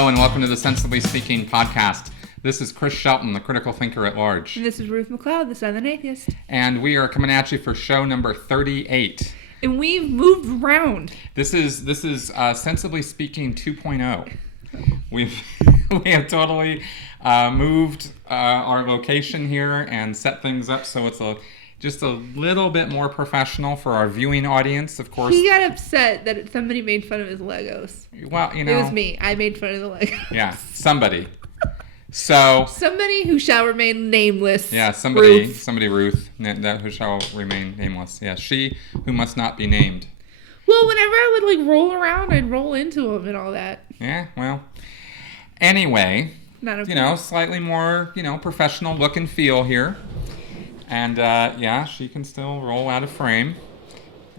Hello and welcome to the Sensibly Speaking podcast. This is Chris Shelton, the critical thinker at large. And this is Ruth McLeod, the Southern Atheist. And we are coming at you for show number 38. And we've moved around. This is Sensibly Speaking 2.0. We have totally moved our location here and set things up so it's just a little bit more professional for our viewing audience, of course. He got upset that somebody made fun of his Legos. Well, you know. It was me. I made fun of the Legos. Yeah, somebody. So. Somebody who shall remain nameless. Yeah, somebody, Ruth, who shall remain nameless. Yeah, she who must not be named. Well, whenever I would roll around, I'd roll into him and all that. Yeah, well. Anyway, not okay. Slightly more, professional look and feel here. And, she can still roll out of frame.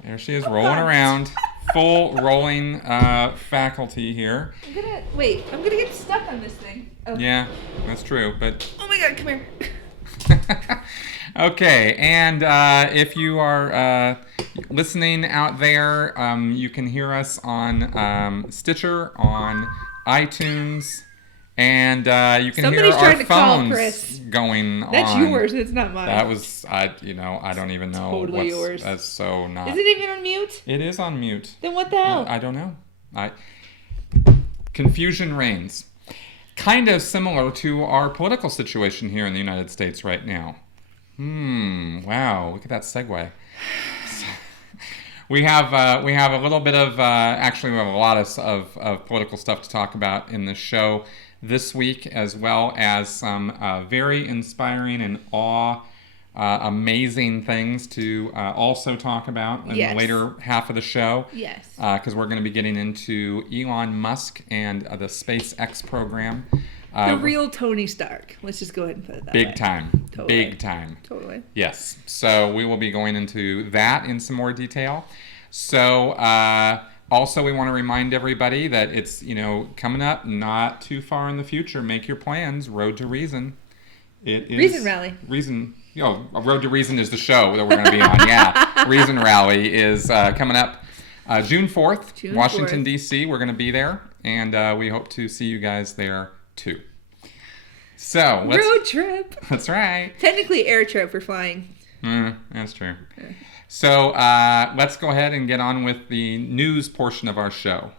There she is, rolling around. Full rolling faculty here. I'm gonna get stuck on this thing. Oh. Yeah, that's true, but... Oh my God, come here. Okay, and if you are listening out there, you can hear us on Stitcher, on iTunes... And you can Somebody's hear our trying to call phones Chris. going That's on. That's yours. It's not mine. That was, I don't even know. Totally yours. That's so not. Is it even on mute? It is on mute. Then what the hell? I don't know. Confusion reigns. Kind of similar to our political situation here in the United States right now. Wow, look at that segue. We have a little bit of, actually we have a lot of political stuff to talk about in this show this week, as well as some very inspiring and amazing things to also talk about in the later half of the show. Yes. Because we're going to be getting into Elon Musk and the SpaceX program. The real Tony Stark. Let's just go ahead and put it that way. Big time. Totally. Big time. Totally. Yes. So we will be going into that in some more detail. So also we want to remind everybody that it's, coming up not too far in the future. Make your plans. Road to Reason. It is Reason Rally. Road to Reason is the show that we're going to be on. Yeah. Reason Rally is coming up June 4th, Washington, D.C. We're going to be there, and we hope to see you guys there too. So road trip. That's right. Technically air trip for flying. That's true. Okay. So let's go ahead and get on with the news portion of our show.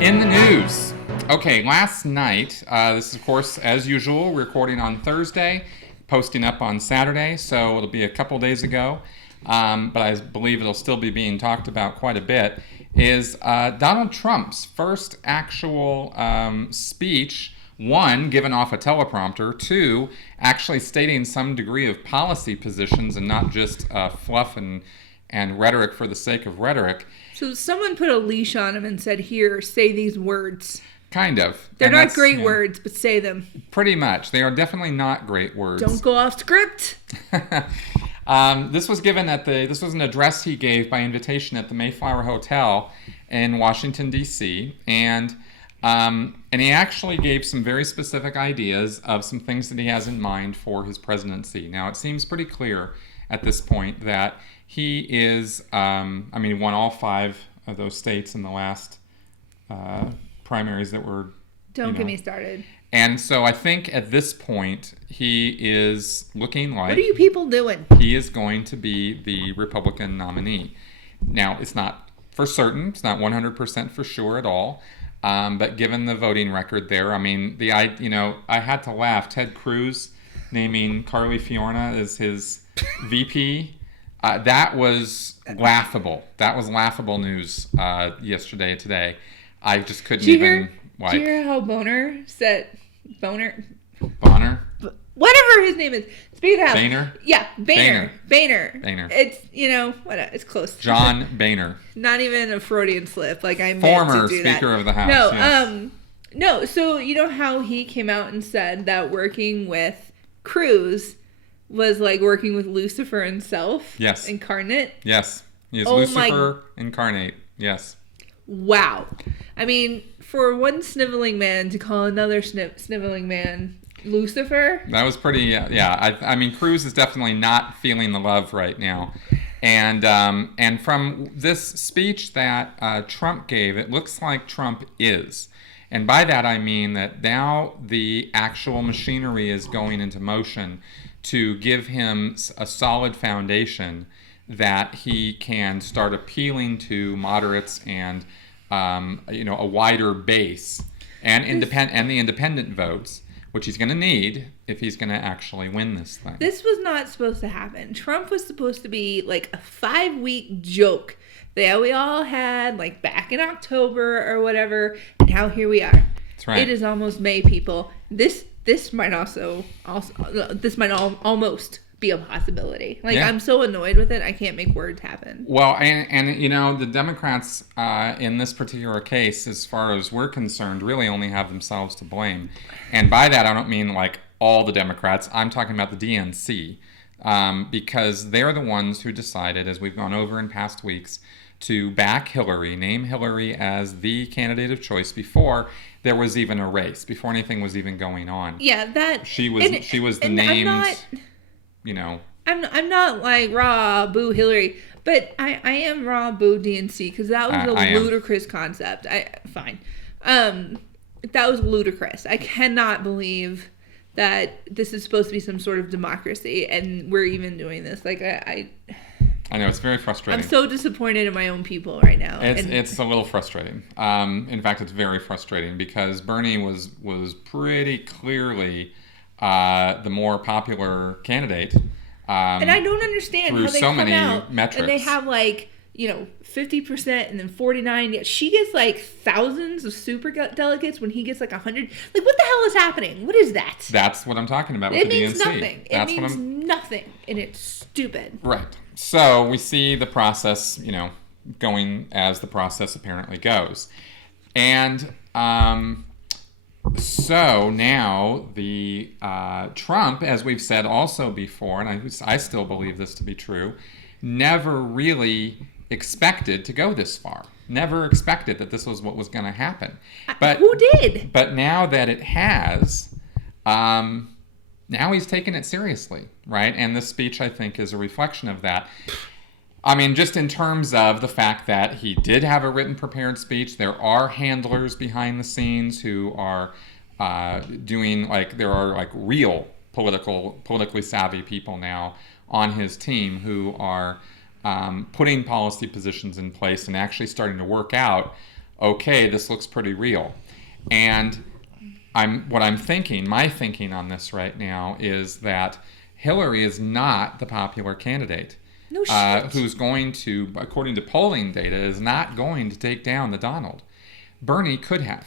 In the news. Okay, last night, this is, of course, as usual, recording on Thursday, posting up on Saturday, so it'll be a couple days ago, but I believe it'll still be being talked about quite a bit, is Donald Trump's first actual speech. One, given off a teleprompter. Two, actually stating some degree of policy positions and not just fluff and rhetoric for the sake of rhetoric. So someone put a leash on him and said, here, say these words. Kind of. They're not great words, but say them. Pretty much. They are definitely not great words. Don't go off script. This was an address he gave by invitation at the Mayflower Hotel in Washington, D.C., and he actually gave some very specific ideas of some things that he has in mind for his presidency. Now, it seems pretty clear at this point that he is, he won all 5 of those states in the last primaries that were... Don't get me started. And so I think at this point, he is looking like... What are you people doing? He is going to be the Republican nominee. Now, it's not for certain. It's not 100% for sure at all. But given the voting record there, I had to laugh. Ted Cruz naming Carly Fiorina as his VP, that was laughable. That was laughable news today. I just couldn't even... Did you hear how Bonner said... Bonner? Whatever his name is. Speaking of the House. Boehner? Yeah, Boehner. It's, it's close. John Boehner. Not even a Freudian slip. I meant Former to do that. Speaker of the House. No, yes. No, so you know how he came out and said that working with Cruz was like working with Lucifer himself? Yes. Incarnate? Yes. He is Lucifer incarnate. Yes. Wow. For one sniveling man to call another sniveling man Lucifer. That was pretty, Cruz is definitely not feeling the love right now. And from this speech that Trump gave, it looks like Trump is. And by that I mean that now the actual machinery is going into motion to give him a solid foundation that he can start appealing to moderates and a wider base and the independent votes, which he's going to need if he's going to actually win this thing. This was not supposed to happen. Trump was supposed to be like a 5-week joke that we all had like back in October or whatever, and now here we are. That's right. It is almost May, people. This might almost be a possibility. Like, yeah. I'm so annoyed with it, I can't make words happen. Well, and the Democrats in this particular case, as far as we're concerned, really only have themselves to blame. And by that, I don't mean like all the Democrats. I'm talking about the DNC, because they're the ones who decided, as we've gone over in past weeks, to back Hillary, name Hillary as the candidate of choice before there was even a race, before anything was even going on. Yeah, that she was the named. I'm not like raw boo Hillary, but I am raw boo DNC, because that was a ludicrous concept. Fine. That was ludicrous. I cannot believe that this is supposed to be some sort of democracy and we're even doing this. Like I know, it's very frustrating. I'm so disappointed in my own people right now. It's a little frustrating. In fact, it's very frustrating because Bernie was pretty clearly the more popular candidate. And I don't understand how they so come many out metrics. And they have 50% and then 49. Yet she gets like thousands of super delegates when he gets like 100. Like, what the hell is happening? What is that? That's what I'm talking about with the DNC. It means nothing, and it's stupid. Right. So we see the process, going as the process apparently goes. And so now the Trump, as we've said also before, and I still believe this to be true, never really expected to go this far. Never expected that this was what was going to happen. But who did? But now that it has, now he's taken it seriously, right? And this speech, I think, is a reflection of that. I mean, just in terms of the fact that he did have a written prepared speech, there are handlers behind the scenes who are doing, there are real politically savvy people now on his team who are putting policy positions in place and actually starting to work out, okay, this looks pretty real. And my thinking on this right now is that Hillary is not the popular candidate. No shit. Who's going to, according to polling data, is not going to take down the Donald. Bernie could have.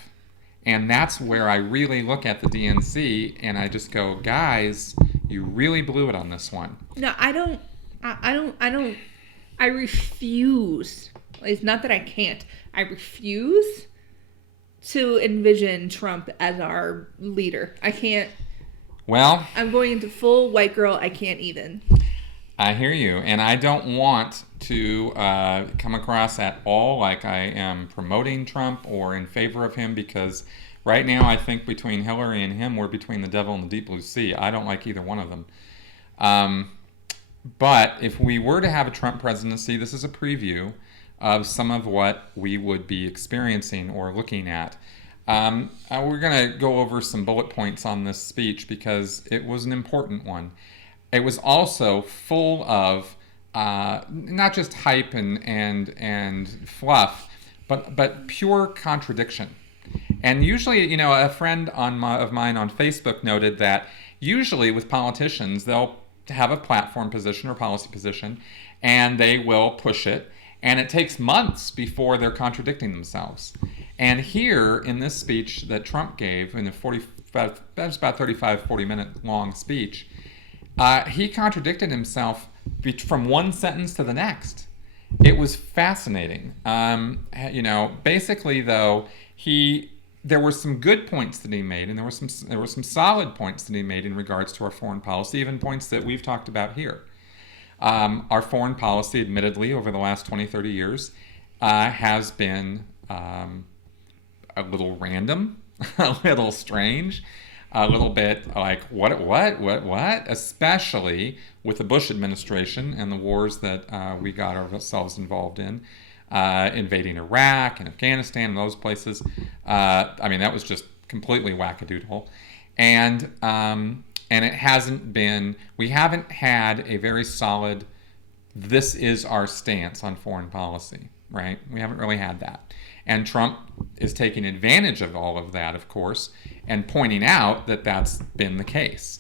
And that's where I really look at the DNC and I just go, guys, you really blew it on this one. No, I refuse. It's not that I can't. I refuse to envision Trump as our leader. I can't. Well, I'm going into full white girl. I can't even. I hear you. And I don't want to come across at all like I am promoting Trump or in favor of him, because right now I think between Hillary and him, we're between the devil and the deep blue sea. I don't like either one of them. But if we were to have a Trump presidency, this is a preview of some of what we would be experiencing or looking at. We're going to go over some bullet points on this speech because it was an important one. It was also full of not just hype and fluff, but pure contradiction. And usually, a friend of mine on Facebook noted that usually with politicians, they'll have a platform position or policy position, and they will push it, and it takes months before they're contradicting themselves. And here in this speech that Trump gave in that was about 35, 40-minute long speech, he contradicted himself from one sentence to the next. It was fascinating. Basically though, there were some good points that he made, and there were some solid points that he made in regards to our foreign policy, even points that we've talked about here. Our foreign policy, admittedly, over the last 20, 30 years, has been a little random, a little strange. a little bit like, what, especially with the Bush administration and the wars that we got ourselves involved in, invading Iraq and Afghanistan and those places. That was just completely wackadoodle. And it hasn't been, we haven't had a very solid, this is our stance on foreign policy, right? We haven't really had that. And Trump is taking advantage of all of that, of course, and pointing out that that's been the case.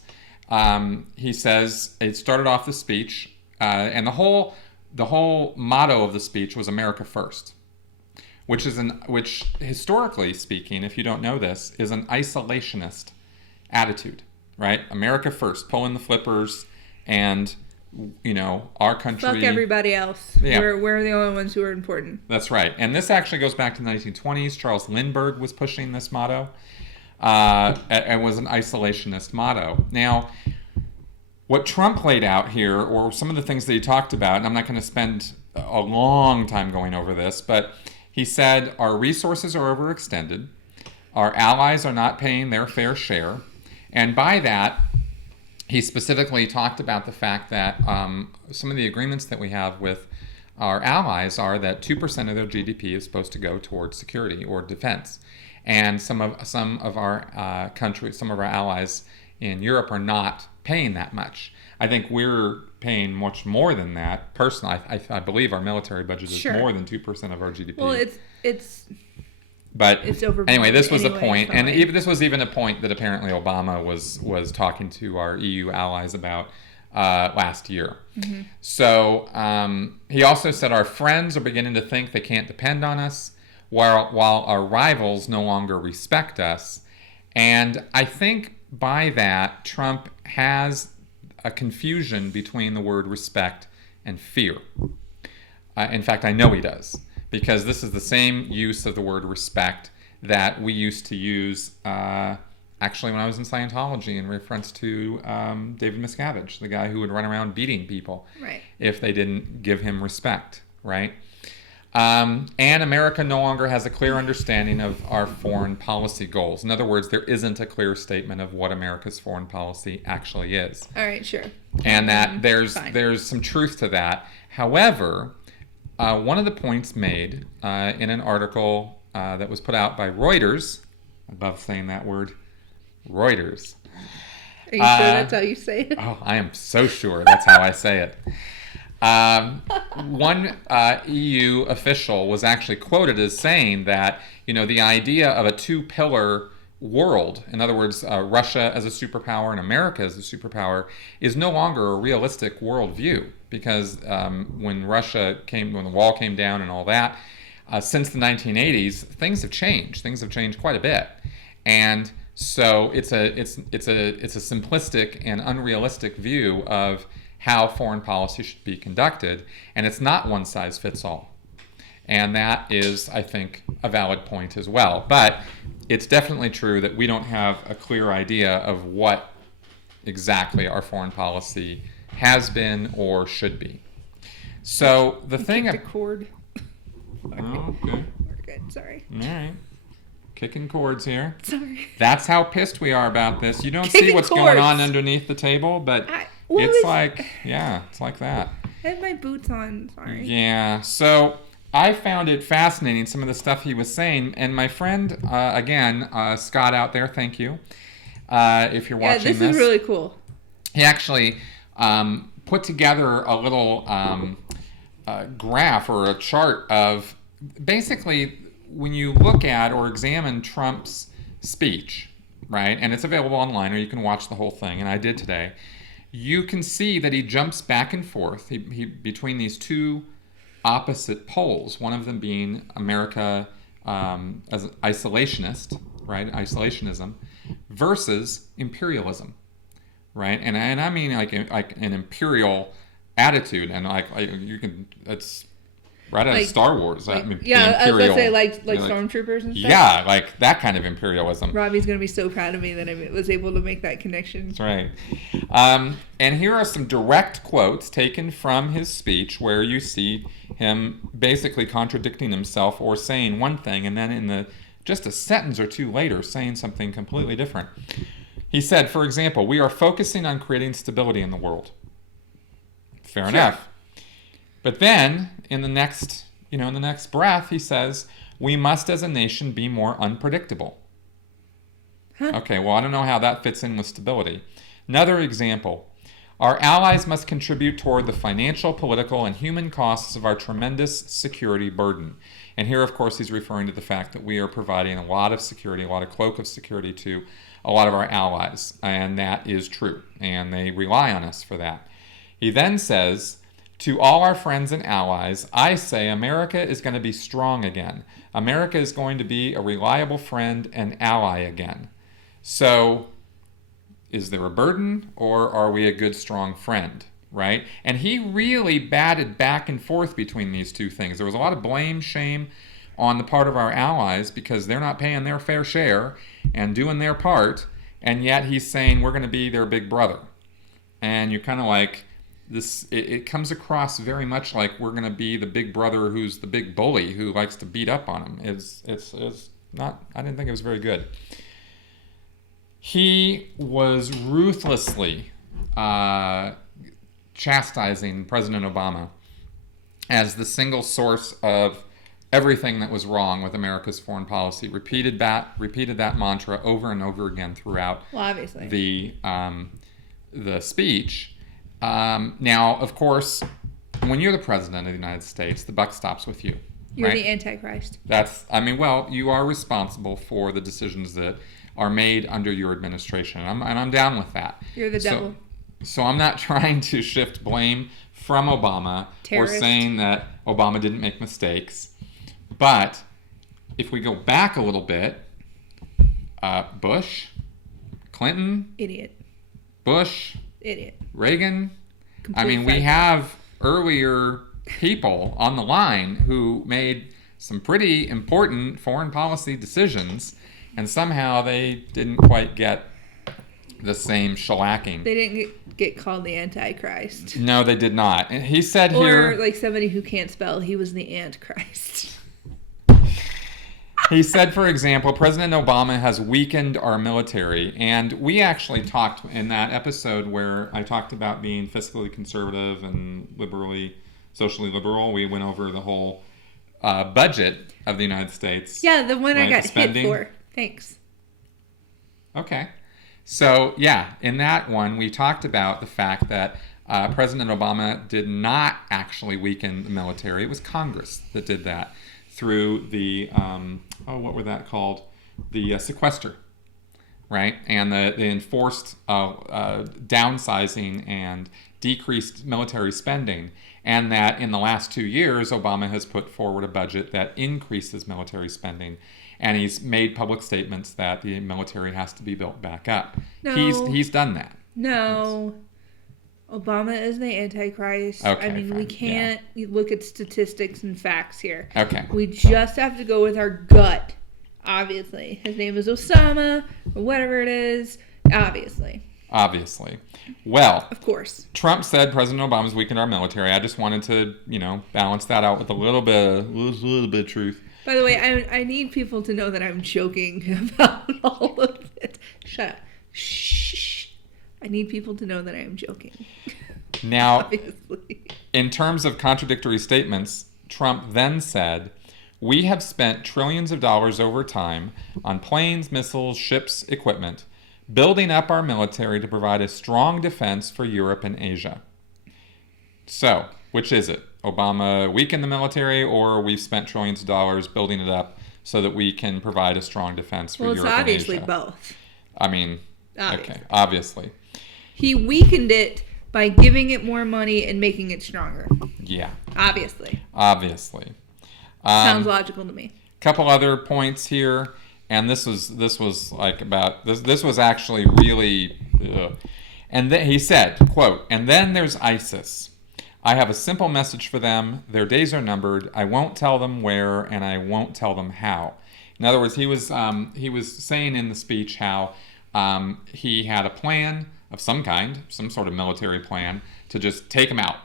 He says, it started off the speech, and the whole motto of the speech was America First, which historically speaking, if you don't know this, is an isolationist attitude, right? America first, pull in the flippers, and our country. Fuck everybody else. Yeah. We're the only ones who are important. That's right. And this actually goes back to the 1920s. Charles Lindbergh was pushing this motto. It was an isolationist motto. Now, what Trump laid out here, or some of the things that he talked about, and I'm not going to spend a long time going over this, but he said our resources are overextended, our allies are not paying their fair share, and by that, he specifically talked about the fact that some of the agreements that we have with our allies are that 2% of their GDP is supposed to go towards security or defense. And some of our countries, some of our allies in Europe are not paying that much. I think we're paying much more than that. Personally, I believe our military budget is more than 2% of our GDP. Well, it's over. Anyway, this was a point, and this was even a point that apparently Obama was talking to our EU allies about last year. Mm-hmm. So he also said our friends are beginning to think they can't depend on us, while our rivals no longer respect us. And I think by that, Trump has a confusion between the word respect and fear. In fact, I know he does, because this is the same use of the word respect that we used to use actually when I was in Scientology in reference to David Miscavige, the guy who would run around beating people if they didn't give him respect, right? And America no longer has a clear understanding of our foreign policy goals. In other words, there isn't a clear statement of what America's foreign policy actually is. All right, sure. And that there's some truth to that. However, one of the points made in an article that was put out by Reuters, I love saying that word, Reuters. Are you sure that's how you say it? Oh, I am so sure that's how I say it. One EU official was actually quoted as saying that, the idea of a two-pillar world, in other words, Russia as a superpower and America as a superpower, is no longer a realistic worldview, because when the wall came down and all that, since the 1980s, things have changed. Things have changed quite a bit, and so it's a simplistic and unrealistic view of how foreign policy should be conducted, and it's not one size fits all. And that is, I think, a valid point as well. But it's definitely true that we don't have a clear idea of what exactly our foreign policy has been or should be. So the thing... Kicked a chord. Oh, okay. We're good, sorry. All right. Kicking chords here. Sorry. That's how pissed we are about this. You don't Kicking see what's chords. going on underneath the table, but... it's like that. I had my boots on, sorry. Yeah, so I found it fascinating, some of the stuff he was saying. And my friend, Scott out there, thank you, if you're watching this. Yeah, this is really cool. He actually put together a little graph or a chart of basically when you look at or examine Trump's speech, right? And it's available online, or you can watch the whole thing, and I did today. You can see that he jumps back and forth between these two opposite poles, one of them being America as an isolationist, right? Isolationism versus imperialism, right? And I mean like an imperial attitude, and it's right out of Star Wars. I was gonna say like stormtroopers and stuff. Yeah, like that kind of imperialism. Robbie's gonna be so proud of me that I was able to make that connection. That's right. And here are some direct quotes taken from his speech where you see him basically contradicting himself or saying one thing and then just a sentence or two later saying something completely different. He said, for example, we are focusing on creating stability in the world. Fair enough. But then, in the next breath, he says, we must as a nation be more unpredictable. Okay, well, I don't know how that fits in with stability. Another example. Our allies must contribute toward the financial, political, and human costs of our tremendous security burden. And here, of course, he's referring to the fact that we are providing a lot of security, a lot of cloak of security to a lot of our allies. And that is true. And they rely on us for that. He then says, to all our friends and allies, I say America is going to be strong again. America is going to be a reliable friend and ally again. So, is there a burden, or are we a good, strong friend, right? And he really batted back and forth between these two things. There was a lot of blame, shame on the part of our allies because they're not paying their fair share and doing their part, and yet he's saying we're going to be their big brother. And you're kind of like, this. It comes across very much like we're going to be the big brother who's the big bully who likes to beat up on him. It's not. I didn't think it was very good. He was ruthlessly chastising President Obama as the single source of everything that was wrong with America's foreign policy. Repeated that mantra over and over again throughout the speech. Now, of course, when you're the president of the United States, the buck stops with you. You're right? the Antichrist. You are responsible for the decisions that are made under your administration. And I'm down with that. You're the devil. So I'm not trying to shift blame from Obama Terrorist. or saying that Obama didn't make mistakes. But if we go back a little bit, Bush, Clinton, idiot. Bush, idiot. Reagan. Complete We have earlier people on the line who made some pretty important foreign policy decisions, and somehow they didn't quite get the same shellacking. They didn't get called the Antichrist. No, they did not. And he said or like somebody who can't spell, he was the Antichrist. He said, for example, President Obama has weakened our military. And we actually talked in that episode where I talked about being fiscally conservative and socially liberal. We went over the whole budget of the United States. Yeah, the one I got spending. Hit for. Thanks. Okay. So, yeah, in that one, we talked about the fact that President Obama did not actually weaken the military. It was Congress that did that through the, what were that called? The sequester, right? And the enforced downsizing and decreased military spending. And that in the last 2 years, Obama has put forward a budget that increases military spending. And he's made public statements that the military has to be built back up. No. He's done that. No. Obama is the Antichrist. Okay, we can't look at statistics and facts here. Okay. We just have to go with our gut, obviously. His name is Osama, or whatever it is, obviously. Well, of course. Trump said President Obama's weakened our military. I just wanted to, balance that out with a little bit of truth. By the way, I need people to know that I'm joking about all of it. Shut up. Shh. I need people to know that I am joking. Now, obviously. In terms of contradictory statements, Trump then said, we have spent trillions of dollars over time on planes, missiles, ships, equipment, building up our military to provide a strong defense for Europe and Asia. So, which is it? Obama weakened the military, or we've spent trillions of dollars building it up so that we can provide a strong defense for Europe and Asia? Well, it's obviously both. Okay, obviously. He weakened it by giving it more money and making it stronger. Yeah. Obviously. Sounds logical to me. Couple other points here, and this was actually really, and then he said, quote, and then there's ISIS. I have a simple message for them. Their days are numbered. I won't tell them where, and I won't tell them how. In other words, he was saying in the speech how he had a plan of some kind, some sort of military plan, to just take them out.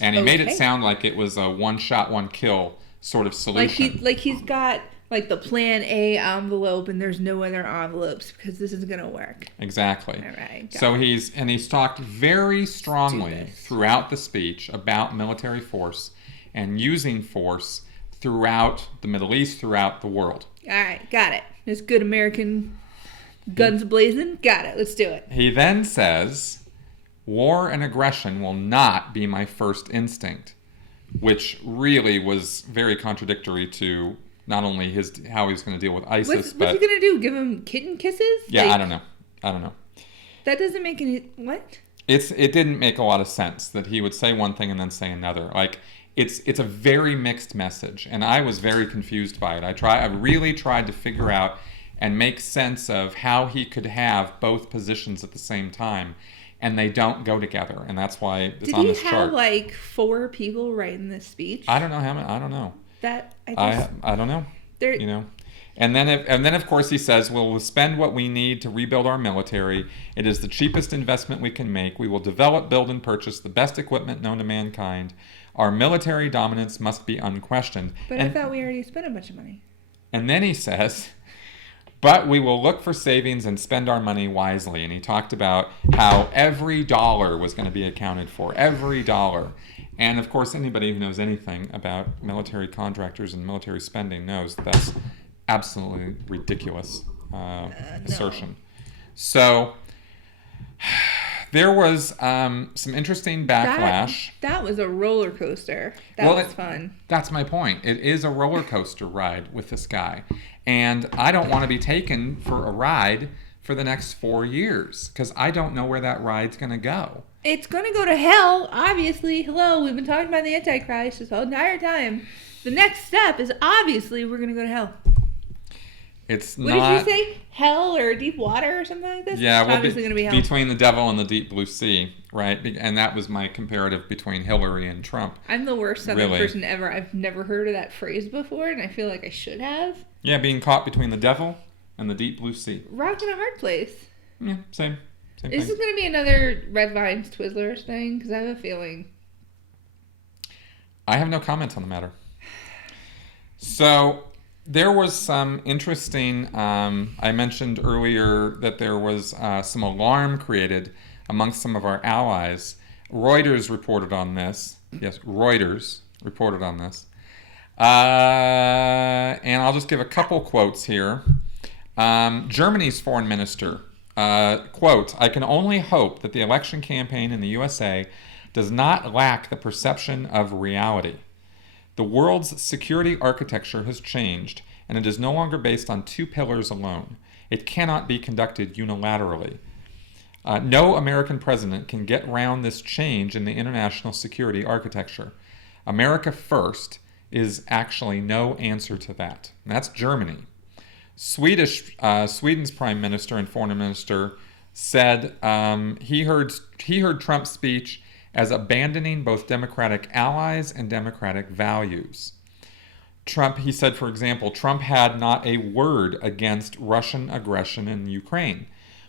And he made it sound like it was a one-shot, one-kill sort of solution. Like he's got like the Plan A envelope, and there's no other envelopes because this is gonna work. Exactly. All right. So he's talked very strongly throughout the speech about military force and using force throughout the Middle East, throughout the world. All right, got it. It's good American guns blazing. Got it. Let's do it. He then says, war and aggression will not be my first instinct, which really was very contradictory to not only how he's going to deal with ISIS, what's he going to do? Give him kitten kisses? Yeah, like, I don't know. That doesn't make any... What? It didn't make a lot of sense that he would say one thing and then say another. Like, it's a very mixed message, and I was very confused by it. I really tried to figure out and make sense of how he could have both positions at the same time, and they don't go together, and that's why it's on this chart. Did he have like 4 people writing this speech? I don't know how many. I don't know. I don't know. You know, and then of course he says, we'll spend what we need to rebuild our military. It is the cheapest investment we can make. We will develop, build, and purchase the best equipment known to mankind. Our military dominance must be unquestioned. But I thought we already spent a bunch of money. And then he says, but we will look for savings and spend our money wisely. And he talked about how every dollar was going to be accounted for, every dollar. And of course, anybody who knows anything about military contractors and military spending knows that's absolutely ridiculous assertion. No. So there was some interesting backlash. That was a roller coaster. That was fun. That's my point. It is a roller coaster ride with this guy. And I don't want to be taken for a ride for the next 4 years because I don't know where that ride's going to go. It's going to go to hell, obviously. Hello, we've been talking about the Antichrist this whole entire time. The next step is obviously we're going to go to hell. It's what did you say? Hell or deep water or something like this? Yeah, it's obviously going to be hell. Between the devil and the deep blue sea, right? And that was my comparative between Hillary and Trump. I'm the worst Southern person ever. I've never heard of that phrase before, and I feel like I should have. Yeah, being caught between the devil and the deep blue sea. Rock in a hard place. Yeah, same Is thing. this going to be another Red Vines Twizzlers thing? Because I have a feeling. I have no comment on the matter. So there was some interesting, I mentioned earlier that there was some alarm created amongst some of our allies. Reuters reported on this. Yes, Reuters reported on this. And I'll just give a couple quotes here. Germany's foreign minister, quote, I can only hope that the election campaign in the USA does not lack the perception of reality. The world's security architecture has changed, and it is no longer based on 2 pillars alone. It cannot be conducted unilaterally. No American president can get around this change in the international security architecture. America first is actually no answer to that. And that's Germany. Sweden's prime minister and foreign minister said he heard Trump's speech as abandoning both democratic allies and democratic values. Trump, he said, for example, Trump had not a word against Russian aggression in Ukraine,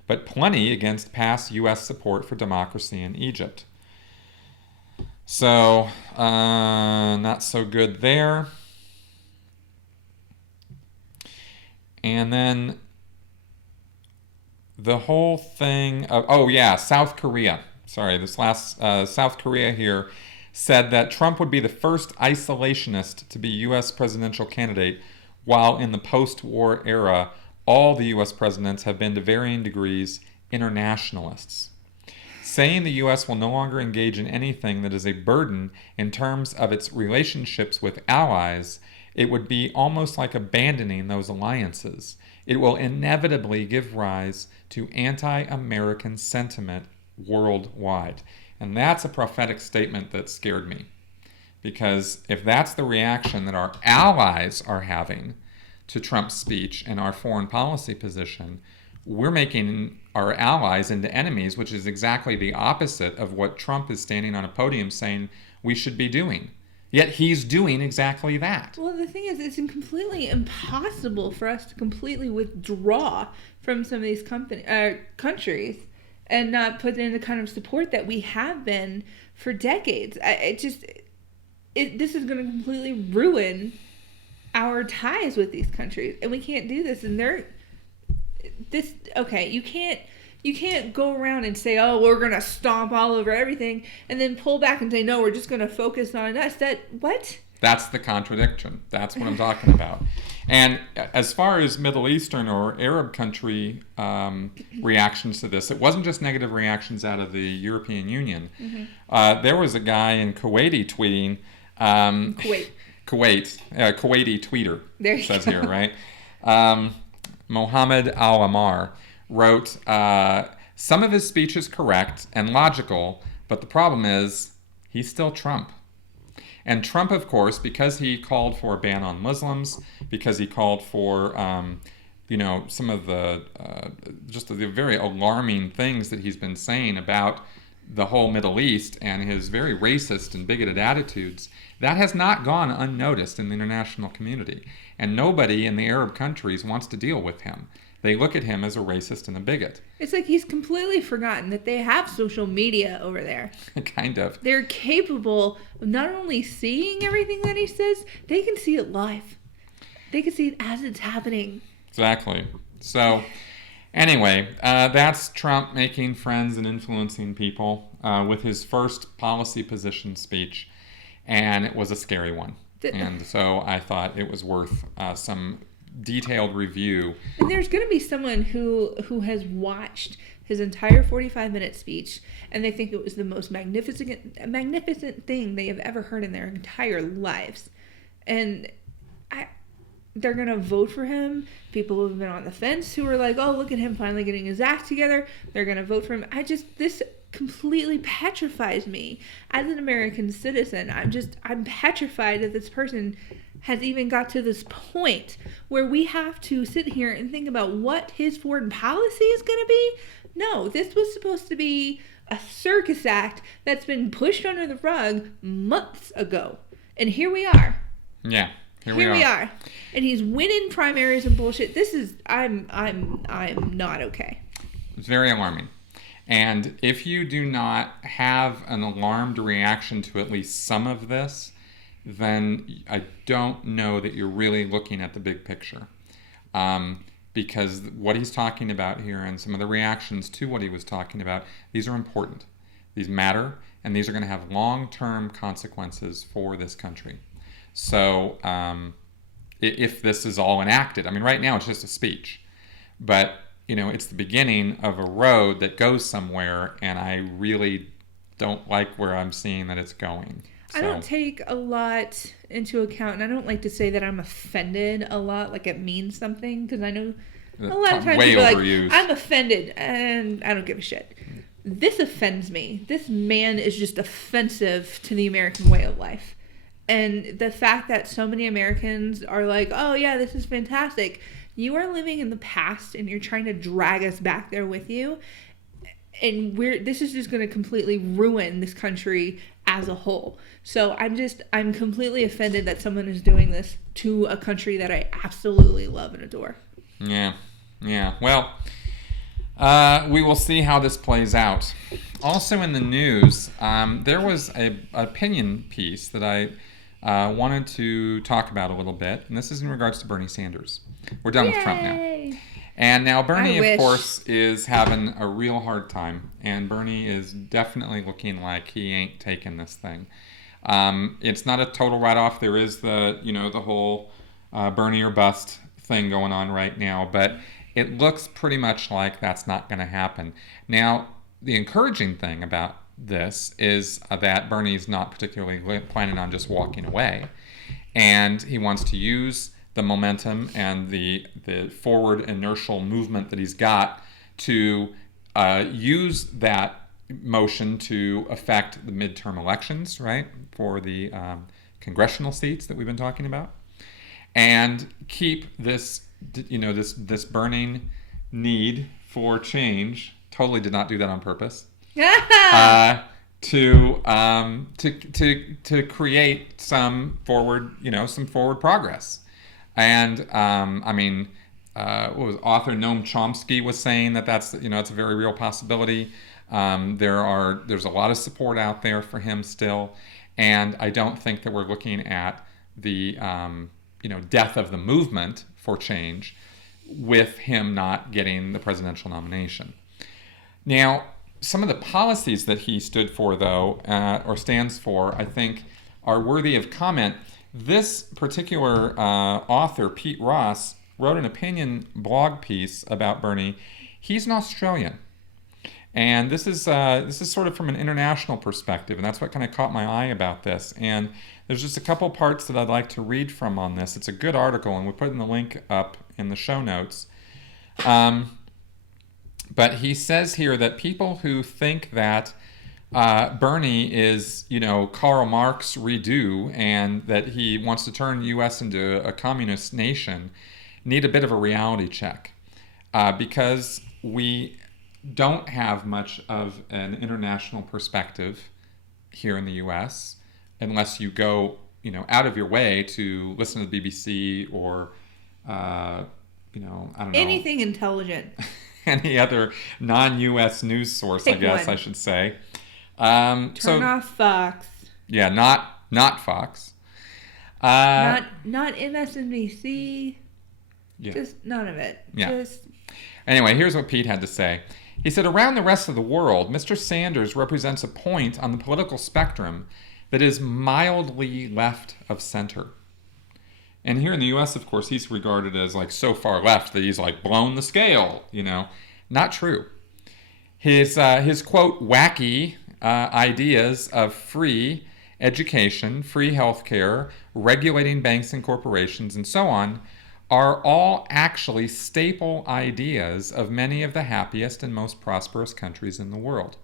but plenty against past U.S. support for democracy in Egypt. So, not so good there. And then the whole thing of, South Korea. Sorry, this last South Korea here said that Trump would be the first isolationist to be U.S. presidential candidate, while in the post-war era, all the U.S. presidents have been to varying degrees internationalists. Saying the U.S. will no longer engage in anything that is a burden in terms of its relationships with allies, it would be almost like abandoning those alliances. It will inevitably give rise to anti-American sentiment worldwide. And that's a prophetic statement that scared me. Because if that's the reaction that our allies are having to Trump's speech and our foreign policy position, we're making our allies into enemies, which is exactly the opposite of what Trump is standing on a podium saying we should be doing. Yet he's doing exactly that. Well, the thing is, it's completely impossible for us to completely withdraw from some of these countries and not put in the kind of support that we have been for decades. This is going to completely ruin our ties with these countries, and we can't do this. And you can't go around and say, oh, we're gonna stomp all over everything, and then pull back and say, no, we're just gonna focus on us. What? That's the contradiction. That's what I'm talking about. And as far as Middle Eastern or Arab country reactions to this, it wasn't just negative reactions out of the European Union. Mm-hmm. There was a guy in Kuwaiti tweeting. Kuwaiti tweeter. There you says go. Here, right? Mohammed Al-Amar wrote, some of his speech is correct and logical, but the problem is he's still Trump. And Trump, of course, because he called for a ban on Muslims, because he called for, some of the just the very alarming things that he's been saying about the whole Middle East and his very racist and bigoted attitudes, that has not gone unnoticed in the international community. And nobody in the Arab countries wants to deal with him. They look at him as a racist and a bigot. It's like he's completely forgotten that they have social media over there. Kind of. They're capable of not only seeing everything that he says, they can see it live. They can see it as it's happening. Exactly. So, anyway, that's Trump making friends and influencing people with his first policy position speech. And it was a scary one. And so I thought it was worth some detailed review. And there's going to be someone who has watched his entire 45-minute speech, and they think it was the most magnificent thing they have ever heard in their entire lives. And they're going to vote for him. People who have been on the fence who are like, oh, look at him finally getting his act together. They're going to vote for him. This completely petrifies me as an American citizen. I'm petrified that this person has even got to this point where we have to sit here and think about what his foreign policy is going to be. No, this was supposed to be a circus act that's been pushed under the rug months ago. And here we are. Yeah, here we are. And he's winning primaries and bullshit. I'm not okay. It's very alarming. And if you do not have an alarmed reaction to at least some of this, then I don't know that you're really looking at the big picture. Because what he's talking about here and some of the reactions to what he was talking about, these are important. These matter, and these are going to have long-term consequences for this country. So if this is all enacted, I mean, right now it's just a speech. But, it's the beginning of a road that goes somewhere, and I really don't like where I'm seeing that it's going. I don't take a lot into account, and I don't like to say that I'm offended a lot, like it means something, because I know a lot of times people are like, I'm offended, and I don't give a shit. This offends me. This man is just offensive to the American way of life. And the fact that so many Americans are like, oh yeah, this is fantastic. You are living in the past, and you're trying to drag us back there with you. And this is just going to completely ruin this country as a whole. So I'm completely offended that someone is doing this to a country that I absolutely love and adore. Yeah. Well, we will see how this plays out. Also in the news, there was an opinion piece that I wanted to talk about a little bit, and this is in regards to Bernie Sanders. We're done with Trump now. And now Bernie, of course, is having a real hard time, and Bernie is definitely looking like he ain't taking this thing. It's not a total write-off. There is the whole Bernie or bust thing going on right now, but it looks pretty much like that's not going to happen. Now, the encouraging thing about this is that Bernie's not particularly planning on just walking away, and he wants to use the momentum and the forward inertial movement that he's got to use that motion to affect the midterm elections, right, for the congressional seats that we've been talking about, and keep this burning need for change. Totally did not do that on purpose. To create some forward progress. And what was author Noam Chomsky was saying that's it's a very real possibility. There's a lot of support out there for him still, and I don't think that we're looking at the death of the movement for change, with him not getting the presidential nomination. Now, some of the policies that he stood for, though, or stands for, I think, are worthy of comment. This particular author, Pete Ross, wrote an opinion blog piece about Bernie. He's an Australian. And this is sort of from an international perspective, and that's what kind of caught my eye about this. And there's just a couple parts that I'd like to read from on this. It's a good article, and we're putting the link up in the show notes. But he says here that people who think that Bernie is, Karl Marx redo, and that he wants to turn the U.S. into a communist nation, need a bit of a reality check, because we don't have much of an international perspective here in the U.S. unless you go, out of your way to listen to the BBC or, I don't know. Anything intelligent. Any other non-U.S. news source, I guess I should say. Turn off Fox. Yeah, not Fox. Not MSNBC. Yeah. Just none of it. Yeah. Anyway, here's what Pete had to say. He said, around the rest of the world, Mr. Sanders represents a point on the political spectrum that is mildly left of center. And here in the U.S., of course, he's regarded as so far left that he's blown the scale, Not true. His quote, wacky ideas of free education, free healthcare, regulating banks and corporations, and so on, are all actually staple ideas of many of the happiest and most prosperous countries in the world.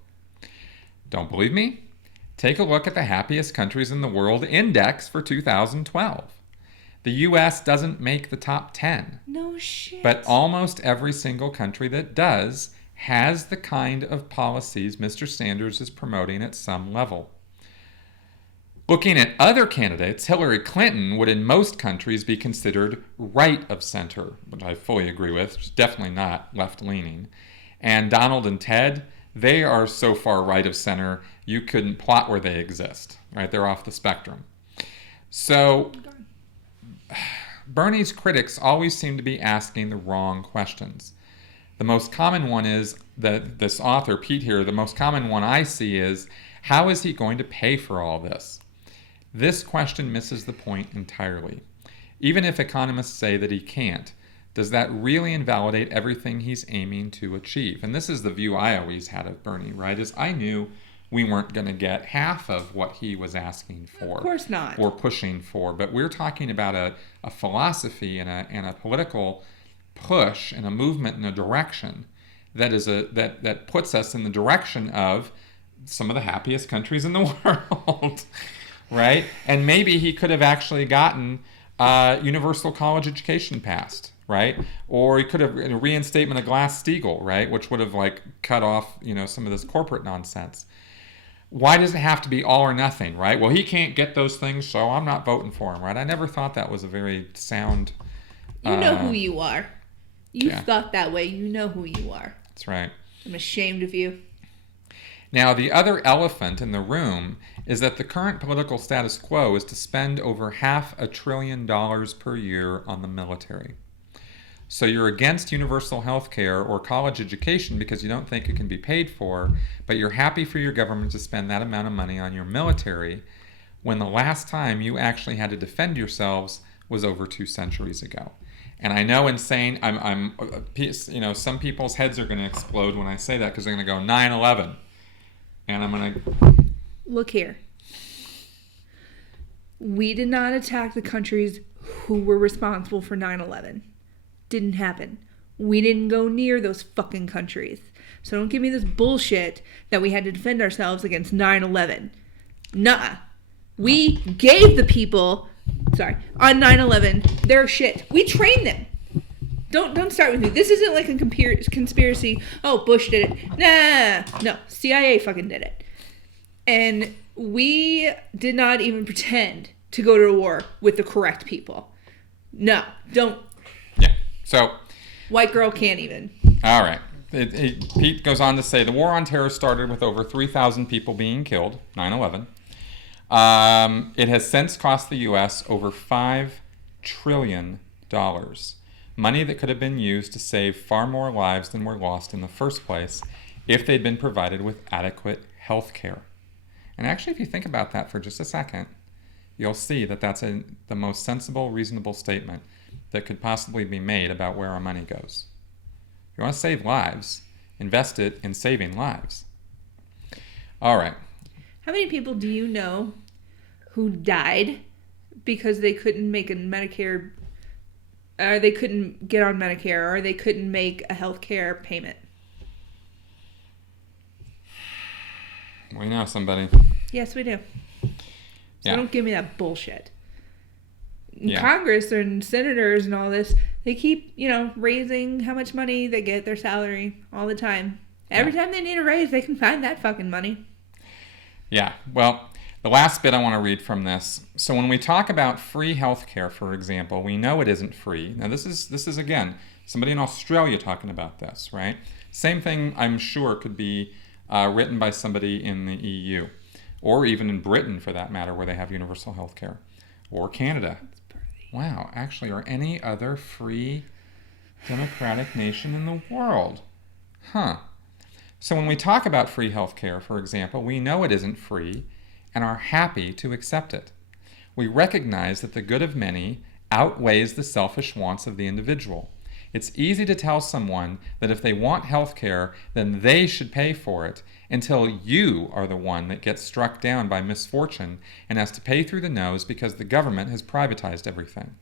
Don't believe me? Take a look at the happiest countries in the world index for 2012. The U.S. doesn't make the top 10. No shit. But almost every single country that does has the kind of policies Mr. Sanders is promoting at some level. Looking at other candidates, Hillary Clinton would in most countries be considered right of center, which I fully agree with. She's definitely not left-leaning. And Donald and Ted, they are so far right of center, you couldn't plot where they exist, right? They're off the spectrum. So Bernie's critics always seem to be asking the wrong questions. The most common one is, this author, Pete here, the most common one I see is, how is he going to pay for all this? This question misses the point entirely. Even if economists say that he can't, does that really invalidate everything he's aiming to achieve? And this is the view I always had of Bernie, right? Is I knew we weren't going to get half of what he was asking for. Of course not. Or pushing for. But we're talking about a philosophy and a political push and a movement in a direction that is that puts us in the direction of some of the happiest countries in the world. Right? And maybe he could have actually gotten universal college education passed, right? Or he could have a reinstatement of Glass-Steagall, right? Which would have cut off, some of this corporate nonsense. Why does it have to be all or nothing, right? Well, he can't get those things, so I'm not voting for him, right? I never thought that was a very sound... You know who you are. You've thought that way. You know who you are. That's right. I'm ashamed of you. Now, the other elephant in the room is that the current political status quo is to spend over $500 billion per year on the military. So you're against universal health care or college education because you don't think it can be paid for, but you're happy for your government to spend that amount of money on your military when the last time you actually had to defend yourselves was over 2 centuries ago. And I know in saying, some people's heads are going to explode when I say that because they're going to go 9/11. And I'm going to... Look here. We did not attack the countries who were responsible for 9/11. Didn't happen. We didn't go near those fucking countries. So don't give me this bullshit that we had to defend ourselves against 9/11. Nuh-uh. We gave the people, on 9/11, their shit. We trained them. Don't start with me. This isn't like a conspiracy. Oh, Bush did it. Nah. No, CIA fucking did it. And we did not even pretend to go to war with the correct people. No, don't. Yeah, so. White girl can't even. All right. Pete goes on to say, the war on terror started with over 3,000 people being killed, 9/11. It has since cost the U.S. over $5 trillion. Money that could have been used to save far more lives than were lost in the first place if they'd been provided with adequate health care. And actually, if you think about that for just a second, you'll see that that's the most sensible, reasonable statement that could possibly be made about where our money goes. If you want to save lives, invest it in saving lives. All right. How many people do you know who died because they couldn't make a Medicare, or they couldn't get on Medicare, or they couldn't make a health care payment? We know somebody. Yes, we do. So Yeah. don't give me that bullshit. In Yeah. Congress and senators and all this, they keep, raising how much money they get, their salary, all the time. Every time they need a raise, they can find that fucking money. Yeah, well, the last bit I want to read from this. So when we talk about free healthcare, for example, we know it isn't free. Now this is again, somebody in Australia talking about this, right? Same thing, I'm sure, could be written by somebody in the EU, or even in Britain, for that matter, where they have universal healthcare, or Canada. Wow, actually, or any other free democratic nation in the world. Huh. So when we talk about free healthcare, for example, we know it isn't free and are happy to accept it. We recognize that the good of many outweighs the selfish wants of the individual. It's easy to tell someone that if they want healthcare, then they should pay for it, until you are the one that gets struck down by misfortune and has to pay through the nose because the government has privatized everything.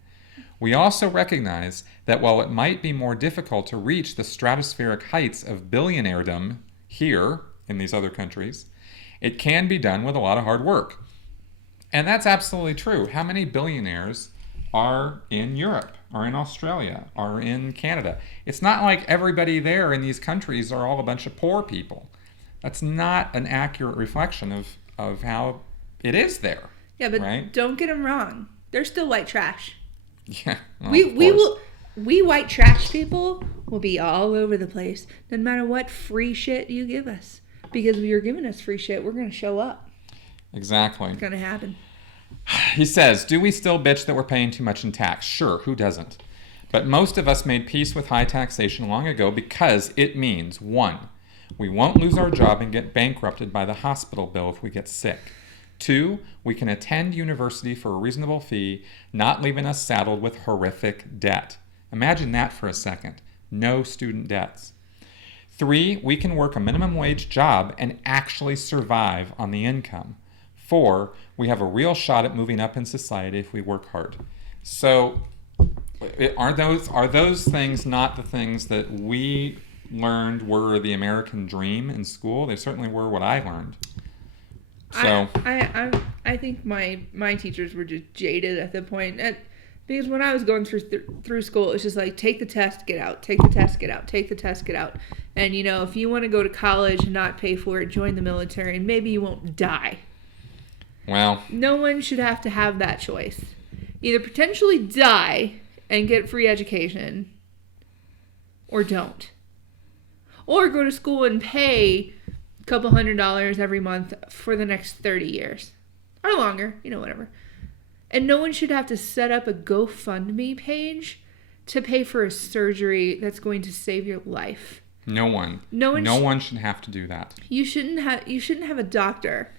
We also recognize that while it might be more difficult to reach the stratospheric heights of billionairedom here in these other countries, it can be done with a lot of hard work. And that's absolutely true. How many billionaires are in Europe, are in Australia, are in Canada? It's not like everybody there in these countries are all a bunch of poor people. That's not an accurate reflection of how it is there. Yeah, but right? Don't get them wrong. They're still white trash. Yeah, well, we white trash people will be all over the place, no matter what free shit you give us. Because if you're giving us free shit, we're going to show up. Exactly. It's going to happen. He says, do we still bitch that we're paying too much in tax? Sure, who doesn't? But most of us made peace with high taxation long ago because it means, 1, we won't lose our job and get bankrupted by the hospital bill if we get sick. 2, we can attend university for a reasonable fee, not leaving us saddled with horrific debt. Imagine that for a second. No student debts. 3, we can work a minimum wage job and actually survive on the income. 4, we have a real shot at moving up in society if we work hard. So are those things not the things that we learned were the American dream in school? They certainly were what I learned. So I think my teachers were just jaded at the point. Because when I was going through school, it was just like, take the test, get out, take the test, get out, take the test, get out. And, if you want to go to college and not pay for it, join the military, and maybe you won't die. Well, no one should have to have that choice. Either potentially die and get free education, or don't. Or go to school and pay a couple $100 every month for the next 30 years. Or longer, whatever. And no one should have to set up a GoFundMe page to pay for a surgery that's going to save your life. No one should have to do that. You shouldn't have a doctor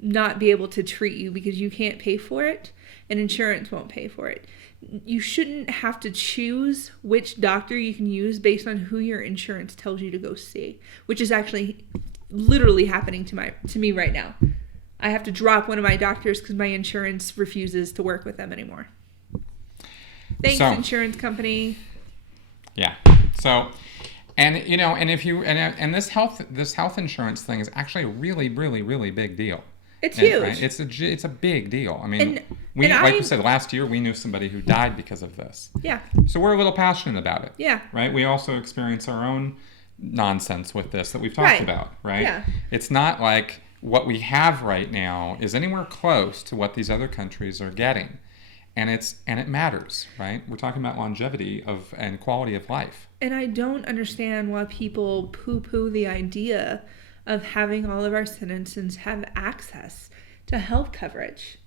not be able to treat you because you can't pay for it and insurance won't pay for it. You shouldn't have to choose which doctor you can use based on who your insurance tells you to go see, which is actually literally happening to me right now. I have to drop one of my doctors because my insurance refuses to work with them anymore. Thanks, insurance company. Yeah. So, and this health insurance thing is actually a really, really, really big deal. It's huge. Right? It's a big deal. I mean, like you said, last year we knew somebody who died because of this. Yeah. So we're a little passionate about it. Yeah. Right. We also experience our own nonsense with this that we've talked about. Right. Yeah. It's not like what we have right now is anywhere close to what these other countries are getting. And it matters, right? We're talking about longevity and quality of life. And I don't understand why people poo-poo the idea of having all of our citizens have access to health coverage.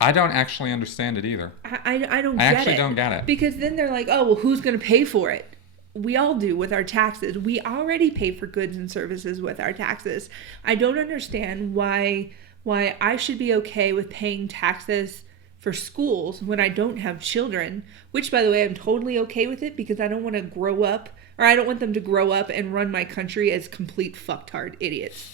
I don't actually understand it either. I don't I get actually it. don't get it. Because then they're like, oh, well, who's going to pay for it? We all do with our taxes. We already pay for goods and services with our taxes. I don't understand why I should be okay with paying taxes for schools when I don't have children, which, by the way, I'm totally okay with it because I don't want to grow up, or I don't want them to grow up and run my country as complete fucktard idiots.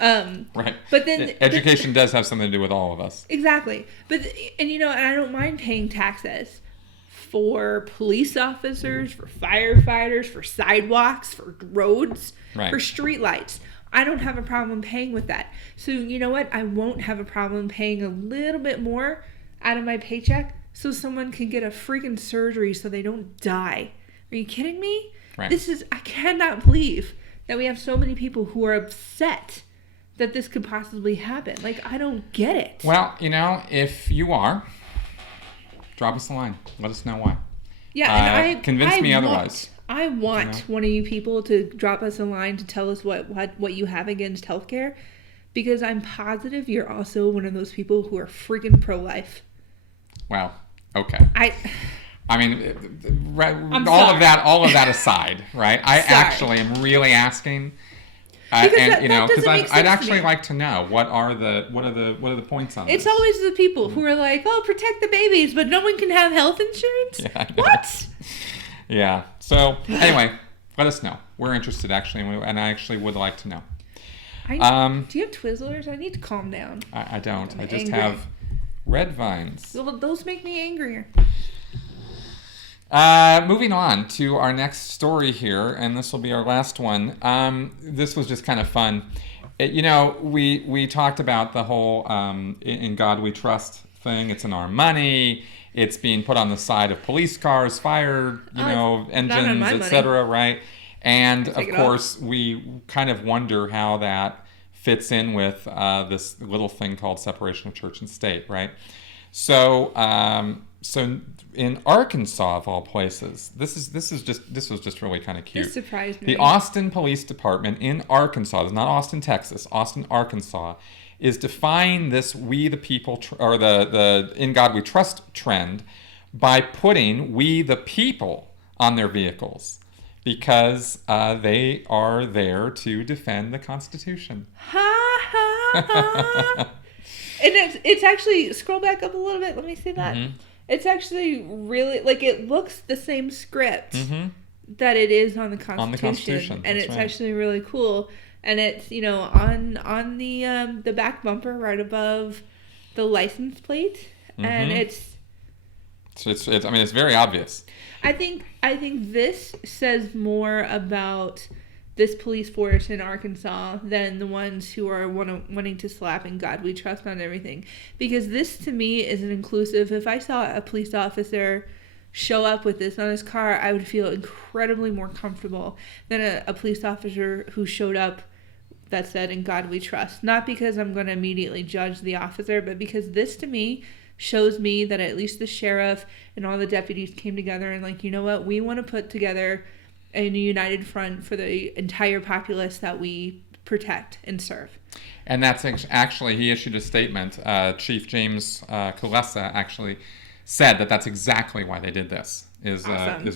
Right. But then education does have something to do with all of us. Exactly. And I don't mind paying taxes for police officers, for firefighters, for sidewalks, for roads, right. for streetlights. I don't have a problem paying with that. So you know what? I won't have a problem paying a little bit more out of my paycheck so someone can get a freaking surgery so they don't die. Are you kidding me? Right. I cannot believe that we have so many people who are upset that this could possibly happen. Like, I don't get it. Well, if you are, drop us a line. Let us know why. Yeah, and convince me otherwise. I want one of you people to drop us a line to tell us what you have against healthcare, because I'm positive you're also one of those people who are freaking pro-life. Well, okay. I mean, all of that aside, right? I actually am really asking, because I'd actually like to know what are the points on this. It's always the people who are like, oh, protect the babies, but no one can have health insurance. Yeah, what? Yeah. So anyway, let us know. We're interested actually, and I actually would like to know. Do you have Twizzlers? I need to calm down. I don't. I just have red vines. Those make me angrier. Moving on to our next story here, and this will be our last one. This was just kind of fun. We talked about the whole "In God We Trust" thing. It's in our money. It's being put on the side of police cars, fire, engines, etc. Right? And of course, we kind of wonder how that fits in with this little thing called separation of church and state, right? So in Arkansas, of all places, this was just really kind of cute. This surprised me. The Austin Police Department in Arkansas, it's not Austin, Texas, Austin, Arkansas, is defying this "We the People" or the "In God We Trust" trend by putting "We the People" on their vehicles because they are there to defend the Constitution. Ha ha ha! And it's actually, scroll back up a little bit. Let me see that. Mm-hmm. It's actually really, it looks the same script that it is on the Constitution. On the Constitution. And it's actually really cool. And it's, on the back bumper right above the license plate. Mm-hmm. And it's very obvious. I think this says more about this police force in Arkansas than the ones who are wanting to slap "In God We Trust" on everything. Because this, to me, is an inclusive. If I saw a police officer show up with this on his car, I would feel incredibly more comfortable than a police officer who showed up that said "In God We Trust." Not because I'm going to immediately judge the officer, but because this, to me, shows me that at least the sheriff and all the deputies came together and you know what? We want to put together a united front for the entire populace that we protect and serve. And that's actually, he issued a statement. Chief James Kulesa actually said that's exactly why they did this, is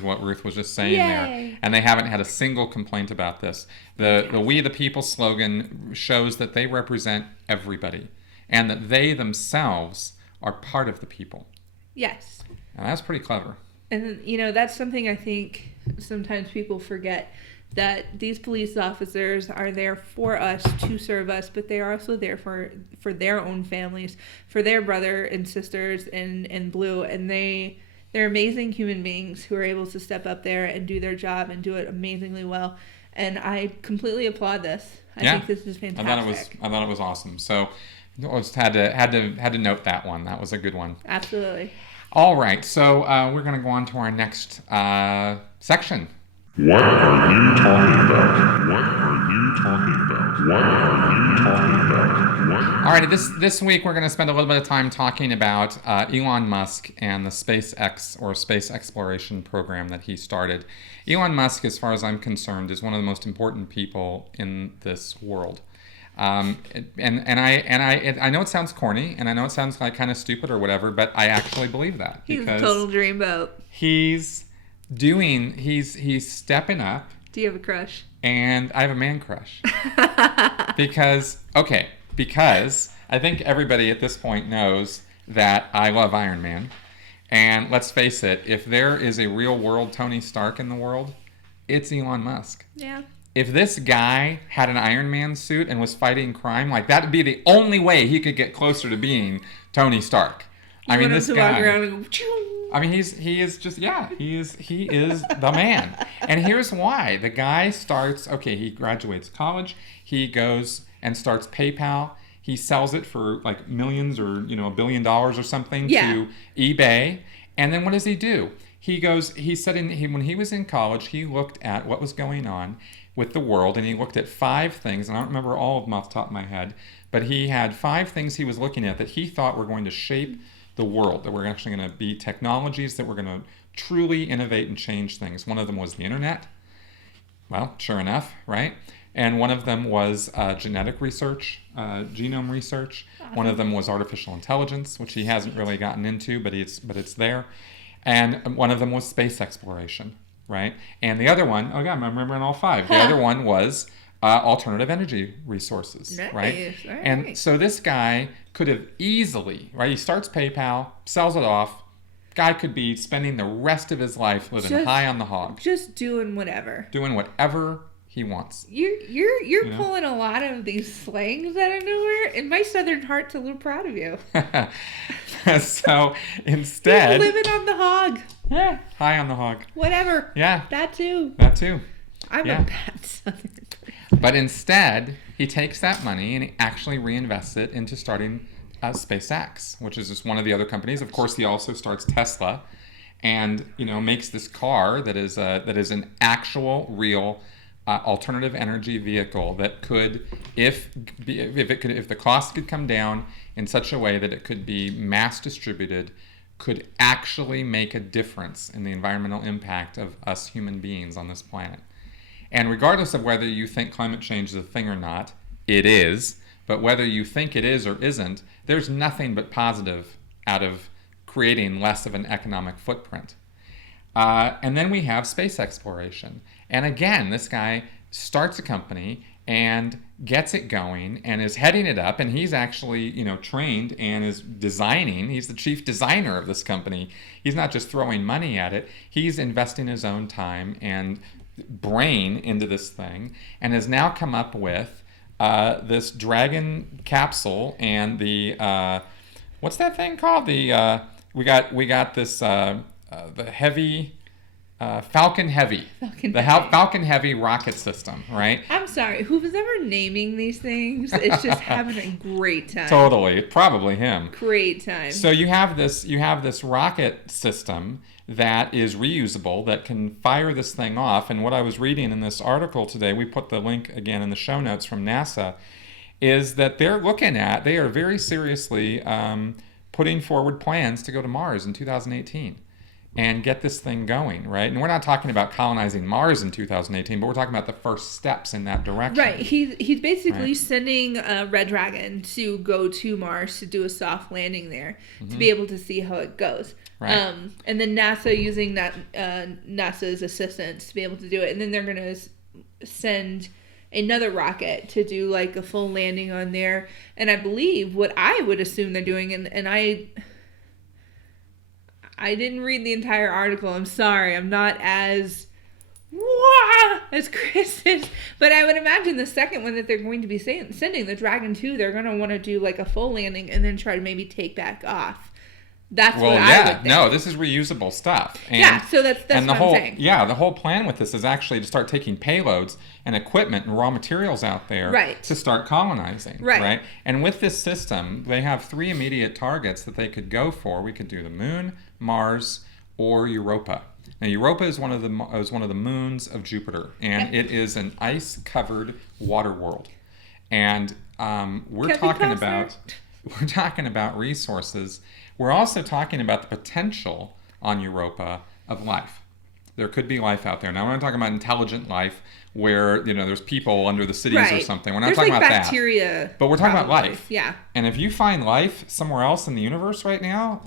what Ruth was just saying. Yay. There. And they haven't had a single complaint about this. The "We the People" slogan shows that they represent everybody and that they themselves are part of the people. Yes. And that's pretty clever. And, that's something I think sometimes people forget, that these police officers are there for us, to serve us, but they are also there for their own families, for their brother and sisters in blue. And they're amazing human beings who are able to step up there and do their job and do it amazingly well. And I completely applaud this. I think this is fantastic. I thought it was awesome. So I just had to note that one. That was a good one. Absolutely. All right, so we're going to go on to our next section. What are you talking about? What are you talking about? What are you talking about? All right, this week we're going to spend a little bit of time talking about Elon Musk and the SpaceX or space exploration program that he started. Elon Musk, as far as I'm concerned, is one of the most important people in this world. I know it sounds corny, and I know it sounds like kind of stupid or whatever, but I actually believe that. He's a total dreamboat. He's stepping up. Do you have a crush? And I have a man crush. because I think everybody at this point knows that I love Iron Man. And let's face it, if there is a real world Tony Stark in the world, it's Elon Musk. Yeah. If this guy had an Iron Man suit and was fighting crime, like that would be the only way he could get closer to being Tony Stark. I mean, this guy. Walk around and go, I mean, he is the man. And here's why. The guy starts, he graduates college. He goes and starts PayPal. He sells it for like millions or, $1 billion or something to eBay. And then what does he do? When he was in college, he looked at what was going on with the world, and he looked at 5 things, and I don't remember all of them off the top of my head, but he had 5 things he was looking at that he thought were going to shape the world, that were actually going to be technologies that were going to truly innovate and change things. One of them was the internet. Well, sure enough, right? And one of them was genetic research, genome research. One of them was artificial intelligence, which he hasn't really gotten into, but it's there. And one of them was space exploration, right? And the other one, I'm remembering all 5. The other one was alternative energy resources, right? And so this guy could have easily, right? He starts PayPal, sells it off. Guy could be spending the rest of his life living high on the hog. Just doing whatever. Doing whatever he wants. You're pulling a lot of these slangs out of nowhere, and my southern heart's a little proud of you. So instead, he's living on the hog. Yeah, high on the hog. Whatever. Yeah. That too. I'm a bad southern person. But instead, he takes that money and he actually reinvests it into starting SpaceX, which is just one of the other companies. Of course, he also starts Tesla, and makes this car that is an actual, real alternative energy vehicle that could, if the cost could come down in such a way that it could be mass distributed, could actually make a difference in the environmental impact of us human beings on this planet. And regardless of whether you think climate change is a thing or not, it is. But whether you think it is or isn't, there's nothing but positive out of creating less of an economic footprint. And then we have space exploration. And again, this guy starts a company and gets it going and is heading it up. And he's actually, trained and is designing. He's the chief designer of this company. He's not just throwing money at it. He's investing his own time and brain into this thing, and has now come up with this Dragon capsule and the what's that thing called? The we got this the heavy Falcon Heavy, Falcon Heavy rocket system, right? I'm sorry, who's ever naming these things is just having a great time. Totally, probably him. Great time. So you have this rocket system that is reusable, that can fire this thing off. And what I was reading in this article today, we put the link again in the show notes from NASA, is that they are very seriously putting forward plans to go to Mars in 2018 and get this thing going, right? And we're not talking about colonizing Mars in 2018, but we're talking about the first steps in that direction. Right. He's basically sending Red Dragon to go to Mars to do a soft landing there, to be able to see how it goes. Right. And then NASA using that NASA's assistance to be able to do it. And then they're going to send another rocket to do like a full landing on there. And I believe what I would assume they're doing, and I didn't read the entire article. I'm sorry. I'm not as Chris is. But I would imagine the second one that they're going to be sending, the Dragon 2, they're going to want to do like a full landing and then try to maybe take back off. That's what I would think. No, this is reusable stuff. And, so that's what I'm saying. Yeah, the whole plan with this is actually to start taking payloads and equipment and raw materials out there to start colonizing. Right. And with this system, they have 3 immediate targets that they could go for. We could do the Moon, Mars, or Europa. Now, Europa is one of the moons of Jupiter, and it is an ice-covered water world. And we're talking about resources. We're also talking about the potential on Europa of life. there could be life out there. Now, we're not talking about intelligent life where, there's people under the cities or something. We're not talking about bacteria, that. But we're talking about life. Yeah. And if you find life somewhere else in the universe right now,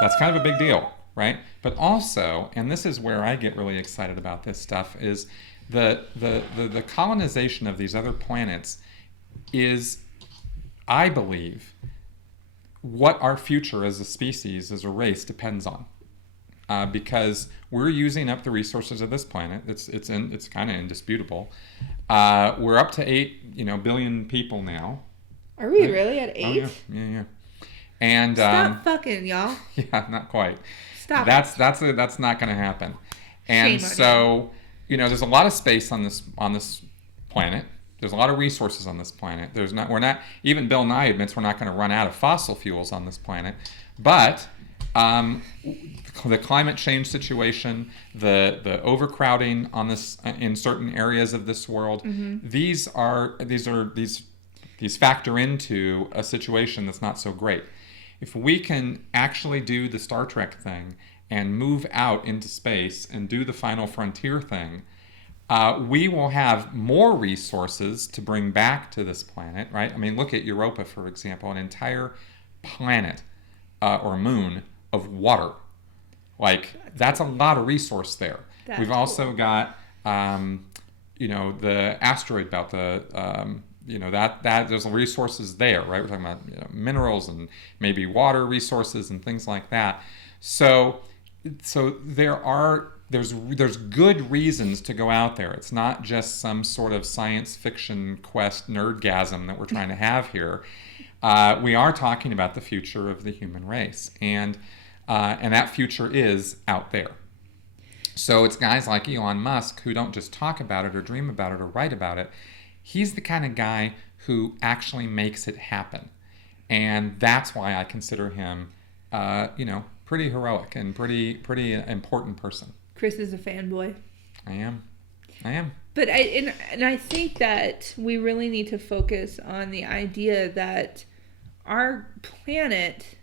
that's kind of a big deal, right? But also, and this is where I get really excited about this stuff, is the colonization of these other planets is, I believe, what our future as a species, as a race, depends on. Because we're using up the resources of this planet. It's kind of indisputable. We're up to 8 billion people now. Are we really at 8? Oh, yeah. And stop fucking, y'all. Yeah, not quite. Stop. That's not going to happen. And so there's a lot of space on this planet. There's a lot of resources on this planet. Even Bill Nye admits we're not going to run out of fossil fuels on this planet. But the climate change situation, the overcrowding on this in certain areas of this world, these factor into a situation that's not so great. If we can actually do the Star Trek thing and move out into space and do the final frontier thing, we will have more resources to bring back to this planet, right? I mean, look at Europa, for example, an entire planet or moon of water. That's a lot of resource there. We've also got, the asteroid belt, that there's resources there, right? We're talking about minerals and maybe water resources and things like that. So there's good reasons to go out there. It's not just some sort of science fiction quest nerdgasm that we're trying to have here. We are talking about the future of the human race, and that future is out there. So it's guys like Elon Musk who don't just talk about it or dream about it or write about it. He's the kind of guy who actually makes it happen. And that's why I consider him, pretty heroic and pretty important person. Chris is a fanboy. I am. But I think that we really need to focus on the idea that our planet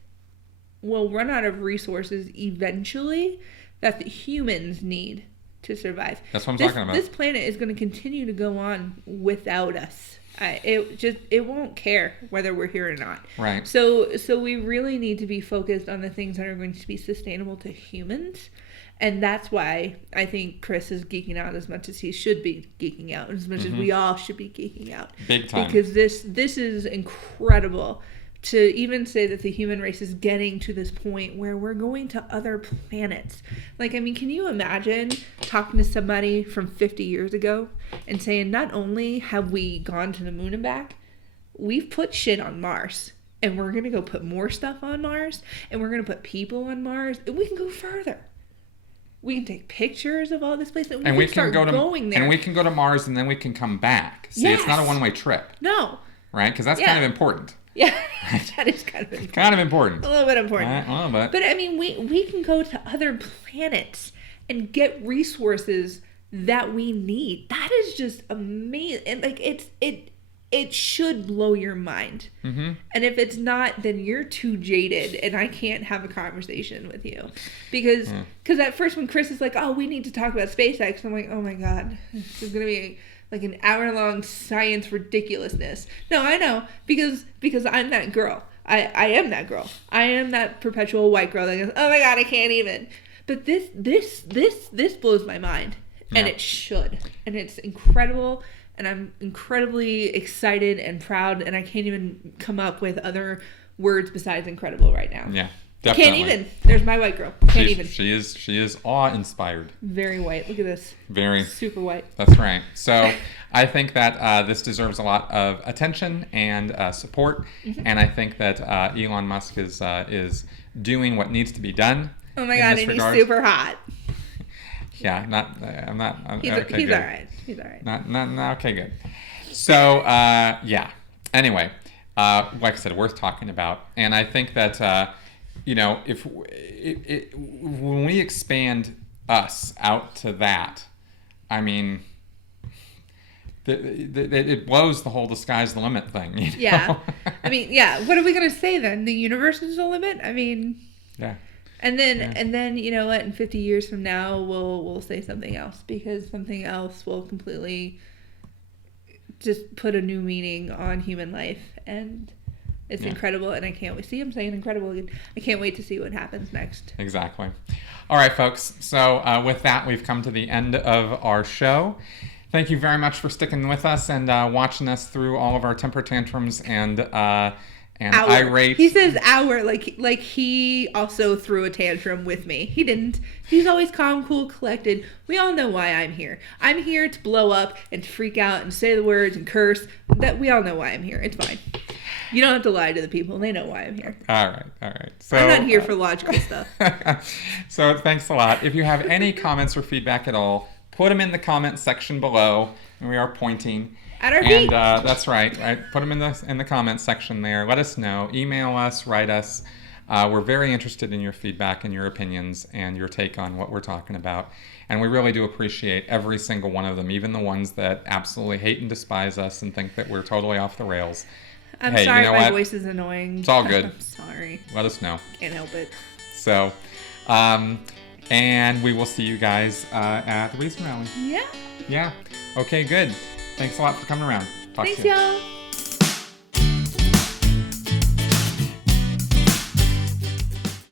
will run out of resources eventually that the humans need to survive. That's what I'm talking about. This planet is going to continue to go on without us. It won't care whether we're here or not. Right. So we really need to be focused on the things that are going to be sustainable to humans. And that's why I think Chris is geeking out as much as he should be geeking out, as much as we all should be geeking out. Big time. Because this is incredible to even say that the human race is getting to this point where we're going to other planets. Can you imagine talking to somebody from 50 years ago and saying, not only have we gone to the moon and back, we've put shit on Mars. And we're going to go put more stuff on Mars. And we're going to put people on Mars. And we can go further. We can take pictures of all this place, and we can start going there. And we can go to Mars, and then we can come back. See, It's not a one-way trip. No. Right? Because that's kind of important. Yeah, that is kind of important. Kind of important. A little bit important. A little bit. But, we can go to other planets and get resources that we need. That is just amazing. And, it should blow your mind. Mm-hmm. And if it's not, then you're too jaded and I can't have a conversation with you. Because at first when Chris is like, oh, we need to talk about SpaceX, I'm like, oh my God, this is going to be an hour-long science ridiculousness. No, I know, because I'm that girl. I am that girl. I am that perpetual white girl that goes, oh my God, I can't even. But this blows my mind. And it should. And it's incredible. And I'm incredibly excited and proud, and I can't even come up with other words besides incredible right now. Yeah, definitely. Can't even. There's my white girl. Can't even. She is awe-inspired. Very white. Look at this. Very. Super white. That's right. So I think that this deserves a lot of attention and support, and I think that Elon Musk is doing what needs to be done. Oh my God, and he's super hot. Yeah, I'm not. He's okay, all right. He's all right. Not okay, good. So, yeah. Anyway, like I said, worth talking about. And I think that, if when we expand us out to that, I mean, it blows the whole the sky's the limit thing. Yeah. I mean, yeah. What are we going to say then? The universe is the limit? I mean... Yeah. And then you know what? In 50 years from now, we'll say something else, because something else will completely just put a new meaning on human life, and it's incredible. And I can't wait. See, I'm saying incredible again. I can't wait to see what happens next. Exactly. All right, folks. So with that, we've come to the end of our show. Thank you very much for sticking with us and watching us through all of our temper tantrums and irate. He says "our" like he also threw a tantrum with me. He didn't. He's always calm, cool, collected. We all know why I'm here. I'm here to blow up and to freak out and say the words and curse. That we all know why I'm here. It's fine. You don't have to lie to the people. They know why I'm here. All right. So I'm not here for logical stuff. So thanks a lot. If you have any comments or feedback at all, put them in the comment section below. And we are pointing. At our feet. And that's right. Put them in the comment section there. Let us know. Email us. Write us. We're very interested in your feedback and your opinions and your take on what we're talking about. And we really do appreciate every single one of them, even the ones that absolutely hate and despise us and think that we're totally off the rails. I'm sorry, you know my voice is annoying. It's all good. I'm sorry. Let us know. Can't help it. So, and we will see you guys at the Reason Rally. Yeah. Yeah. Okay, good. Thanks a lot for coming around. Thanks, y'all.